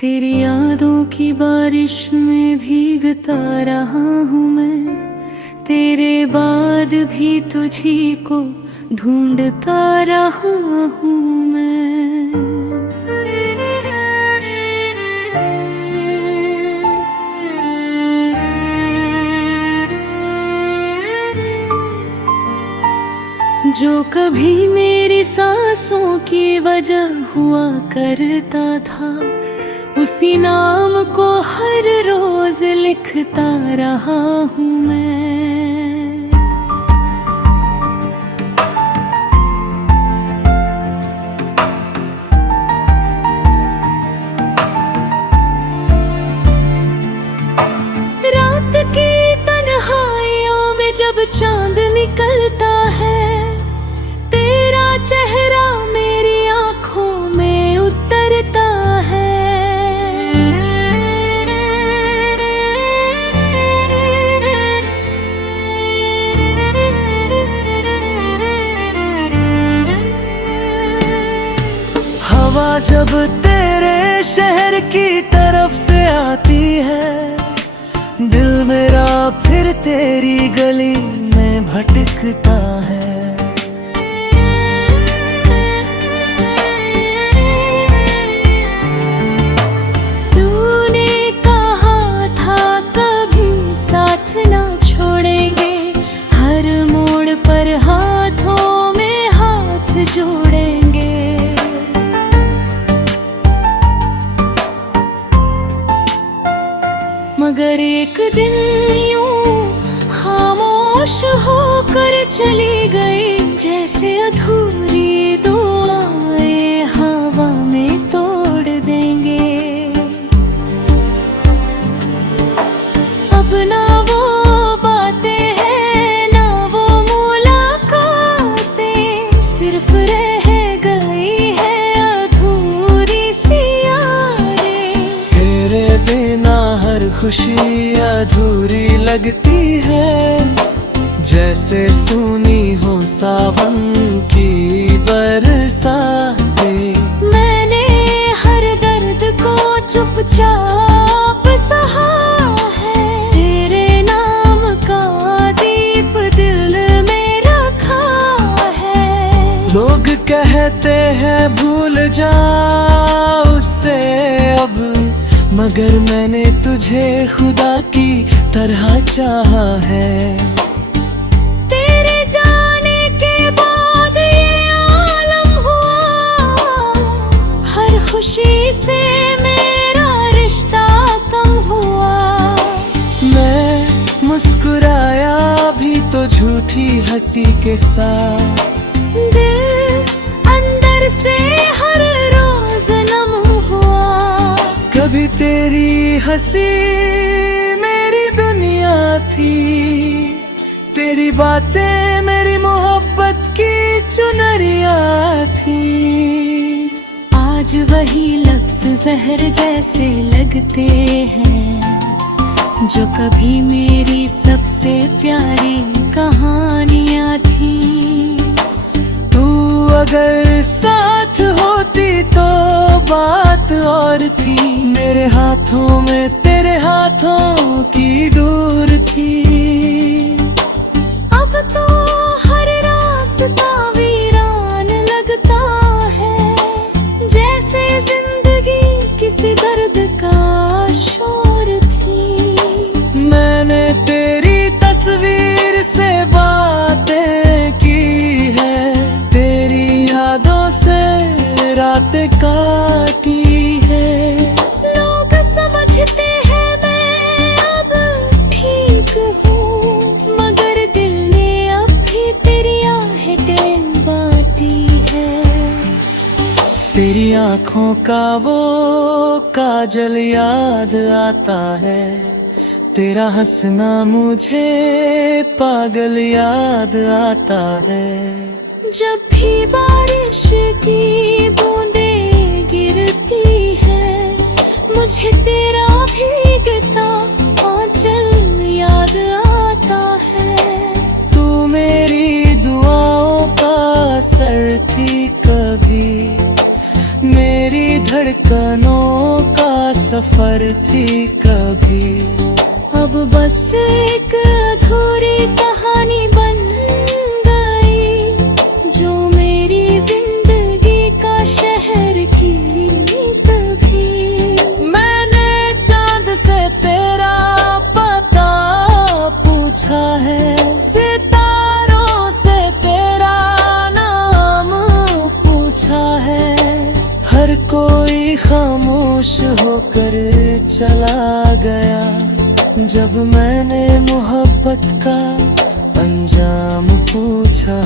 तेरी यादों की बारिश में भीगता रहा हूँ मैं, तेरे बाद भी तुझी को ढूंढता रहा हूँ मैं। जो कभी मेरी सांसों की वजह हुआ करता था, उसी नाम को हर रोज लिखता रहा हूँ मैं। रात की तन्हाइयों में जब चांद निकलता है, तेरा चेहरा मेरी आंखों में उतरता है। हवा जब तेरे शहर की तरफ से आती है, दिल मेरा फिर तेरी गली में भटकता है। तूने कहा था कभी साथ ना छोड़ेंगे, हर मोड़ पर हाथों में हाथ जोड़ेंगे। मगर एक दिन यूं खामोश होकर चली गई, जैसे अधूरी दुआएं हवा में तोड़ देंगे। अब ना वो बातें हैं ना वो मुलाकातें, सिर्फ रह गई है अधूरी सी यादें। तेरे बिना हर खुशी अधूरी लगती है, जैसे सुनी हो सावन की बरसातें। मैंने हर दर्द को चुपचाप सहा है, तेरे नाम का दीप दिल में रखा है। लोग कहते हैं भूल जा उससे अब, मगर मैंने तुझे खुदा की तरह चाहा है। तेरे जाने के बाद ये आलम हुआ, हर खुशी से मेरा रिश्ता कम हुआ। मैं मुस्कुराया भी तो झूठी हंसी के साथ, दिल अंदर से हर रोज नम हुआ। कभी तेरी हंसी मेरी दुनिया थी, तेरी बातें मेरी मोहब्बत की चुनरिया थी। आज वही लफ्ज जहर जैसे लगते हैं, जो कभी मेरी सबसे प्यारी कहानियाँ थी। तू अगर साथ होती तो बात और थी, मेरे हाथों में तेरे हाथों की डोर थी। अब तो हर रास्ता वीरान लगता है, जैसे जिंदगी किसी दर्द का शोर थी। मैंने तेरी तस्वीर से बातें की है, तेरी यादों से रातें काटी है। लोग समझते हैं मैं अब ठीक हूँ, मगर दिल ने अब भी तेरी आहें बांटी है। तेरी आंखों का वो काजल याद आता है, तेरा हंसना मुझे पागल याद आता है। जब भी बारिश की बूंदें गिरती है, मुझे तेरा भीगता आंचल याद आता है। तू मेरी दुआओं का असर थी कभी, मेरी धड़कनों का कभी। अब बस एक अधूरी कहानी बन गई, जो मेरी जिंदगी का शहर की नींद भी। मैंने चांद से तेरा पता पूछा है, सितारों से तेरा नाम पूछा है। हर कोई खामोश होकर चला गया, जब मैंने मोहब्बत का अंजाम पूछा।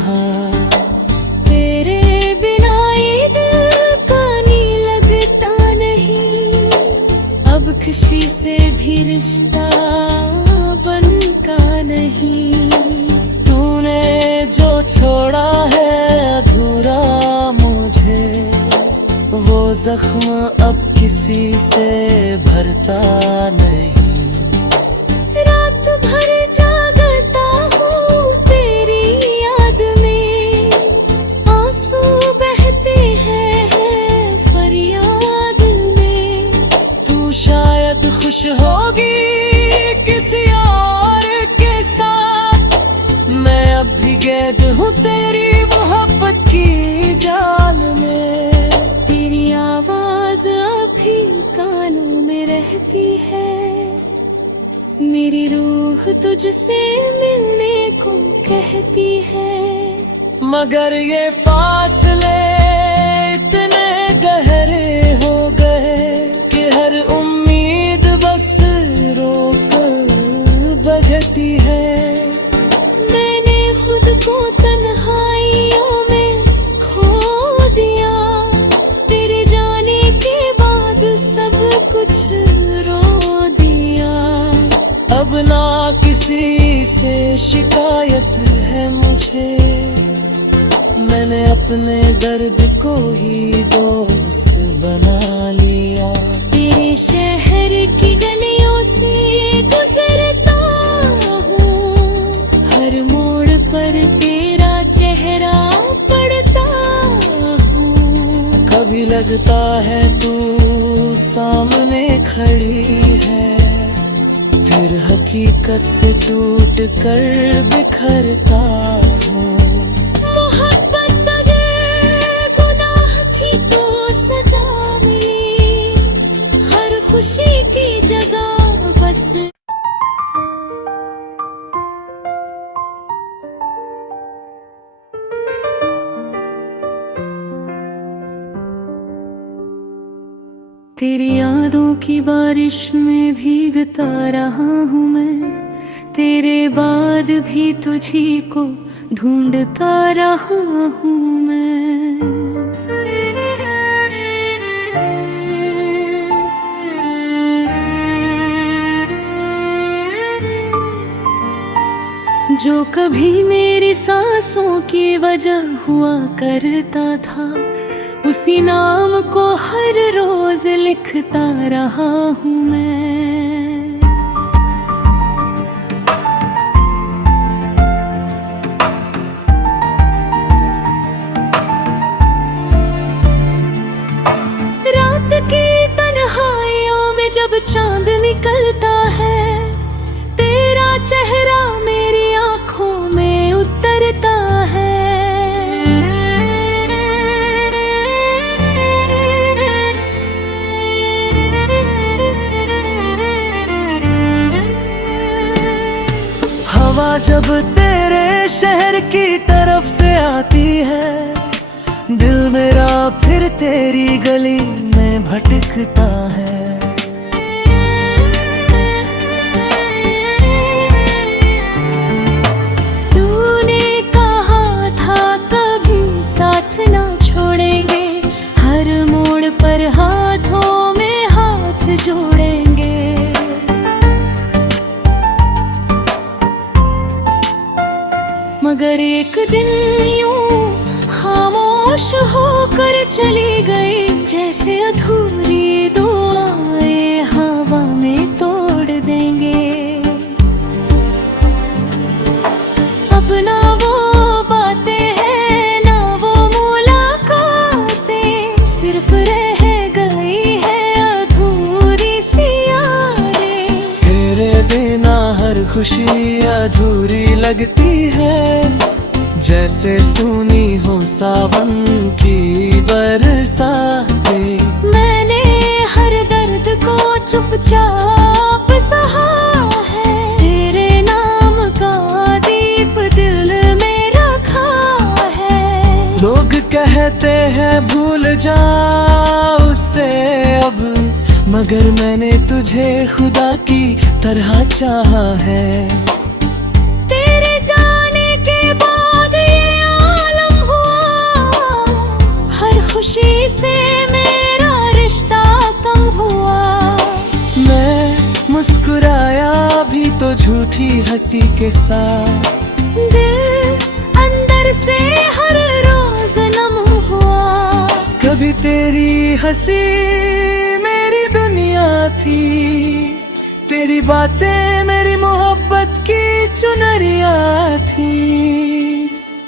तेरे बिना ये दिल कानी लगता नहीं, अब खुशी से भी रिश्ता बनता नहीं। तूने जो छोड़ा है अधूरा मुझे, वो जख्म अब किसी से भरता नहीं। रात भर जागता हूँ तेरी याद में, आंसू बहते हैं फरियाद में। तू शायद खुश होगी किसी और के साथ, मैं अब भी कैद हूँ तेरी मोहब्बत की जाल में। तेरी आवाज अभी कानों में रहती है, मेरी रूह तुझसे मिलने को कहती है। मगर ये फासले इतने गहरे हो गए कि हर उम्मीद बस रोक बगती है। मैंने खुद को तन्हाइयों में खो दिया, तेरे जाने के बाद सब कुछ रो दिया। अब ना किसी से शिकायत है मुझे, मैंने अपने दर्द को ही दोस्त बना लिया। तेरे शहर की गलियों से गुजरता हूँ, हर मोड़ पर तेरा चेहरा पड़ता हूँ। कभी लगता है तू सामने खड़ी है, फिर हकीकत से टूट कर बिखरता हूँ। मोहब्बत अगर गुनाह थी तो सजा मिली, हर खुशी की जगह बस। तेरी यादों की बारिश में भीगता रहा हूँ मैं, तेरे बाद भी तुझी को ढूंढता रहा हूँ मैं। जो कभी मेरी सांसों की वजह हुआ करता था, उसी नाम को हर रोज लिखता रहा हूँ मैं। रात की तन्हाइयों में जब चांद निकलता है, तेरा चेहरा मेरी आंखों में उतरता है। हवा जब तेरे शहर की तरफ से आती है, दिल मेरा फिर तेरी गली में भटकता है। तूने कहा था कभी साथ ना छोड़ेंगे, हर मोड़ पर हाथों में हाथ जोड़ेंगे। मगर एक दिन यूं खामोश होकर चली गई, जैसे अधूरी दुआएं हवा में तोड़ देंगे। अब ना वो बातें हैं ना वो मुलाकातें, सिर्फ रह गई है अधूरी सी यादें। बिना हर खुशी अधूरी लगती है। जैसे सूनी हो सावन की बरसातें। मैंने हर दर्द को चुपचाप सहा है, तेरे नाम का दीप दिल में रखा है। लोग कहते हैं भूल जाओ उससे अब, मगर मैंने तुझे खुदा की तरह चाहा है। तेरे जाने के बाद ये आलम हुआ, हर खुशी से मेरा रिश्ता कम हुआ। मैं मुस्कुराया भी तो झूठी हंसी के साथ, दिल अंदर से हर रोज नम हुआ। कभी तेरी हंसी मेरी दुनिया थी, तेरी बातें मेरी मोहब्बत की चुनरिया थी।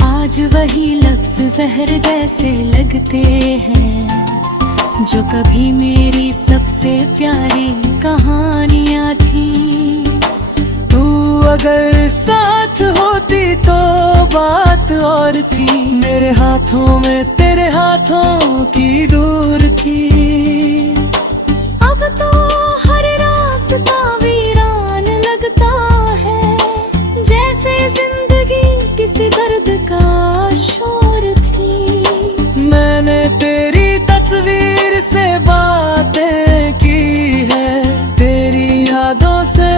आज वही लफ्ज जहर जैसे लगते हैं, जो कभी मेरी सबसे प्यारी कहानियाँ थी। तू अगर साथ होती तो बात और थी, मेरे हाथों में तेरे हाथों की डोर थी। अब तो हर रास्ता वीरान लगता है, जैसे जिंदगी किसी दर्द का शोर थी। मैंने तेरी तस्वीर से बातें की है, तेरी यादों से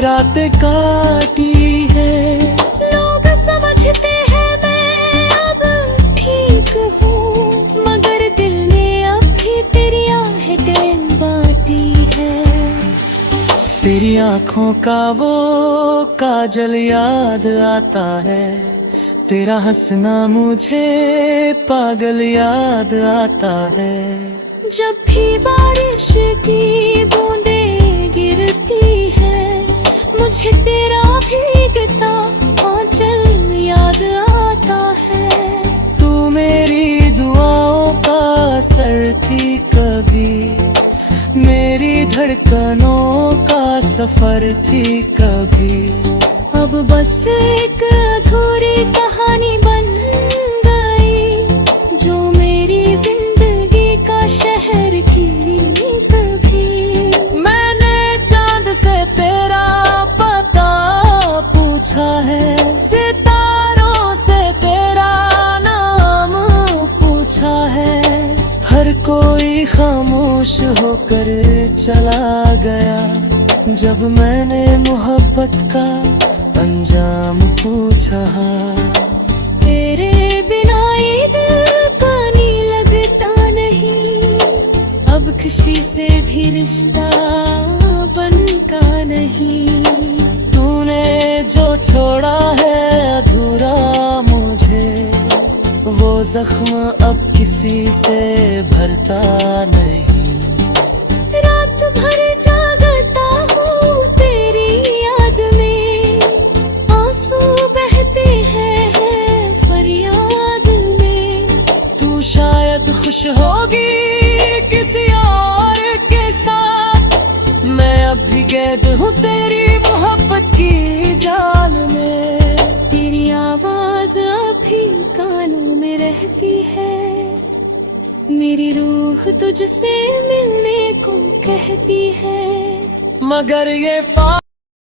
रातें काटी है। लोग समझते हैं मैं अब ठीक हूँ, मगर दिल ने अब भी तेरी आहें बांटी है। तेरी आंखों का वो काजल याद आता है, तेरा हंसना मुझे पागल याद आता है। जब भी बारिश की बूंदें गिरती है, मुझे तेरा भीगता आंचल याद आता है। तू मेरी दुआओं का असर थी कभी, मेरी धड़कनों का सफर थी कभी। अब बस एक अधूरी कहानी बन गई, जो मेरी जिंदगी का शहर की कभी। मैंने चांद से तेरा पता पूछा है, सितारों से तेरा नाम पूछा है। हर कोई खामोश होकर चला गया, जब मैंने मोहब्बत का अंजाम पूछा। तेरे बिना ये दिल पानी लगता नहीं, अब खुशी से भी रिश्ता बनता नहीं। तूने जो छोड़ा है अधूरा मुझे, वो जख्म अब किसी से भरता नहीं। रात भर जागता हूँ तेरी याद में, आंसू बहते हैं फरियाद में। तू शायद खुश होगी किसी और के साथ, मैं अब भी कैद हूँ तेरी मोहब्बत की जाल में। तेरी आवाज अभी कानों में रहती है, मेरी रूह तुझसे मिलने को कहती है। मगर ये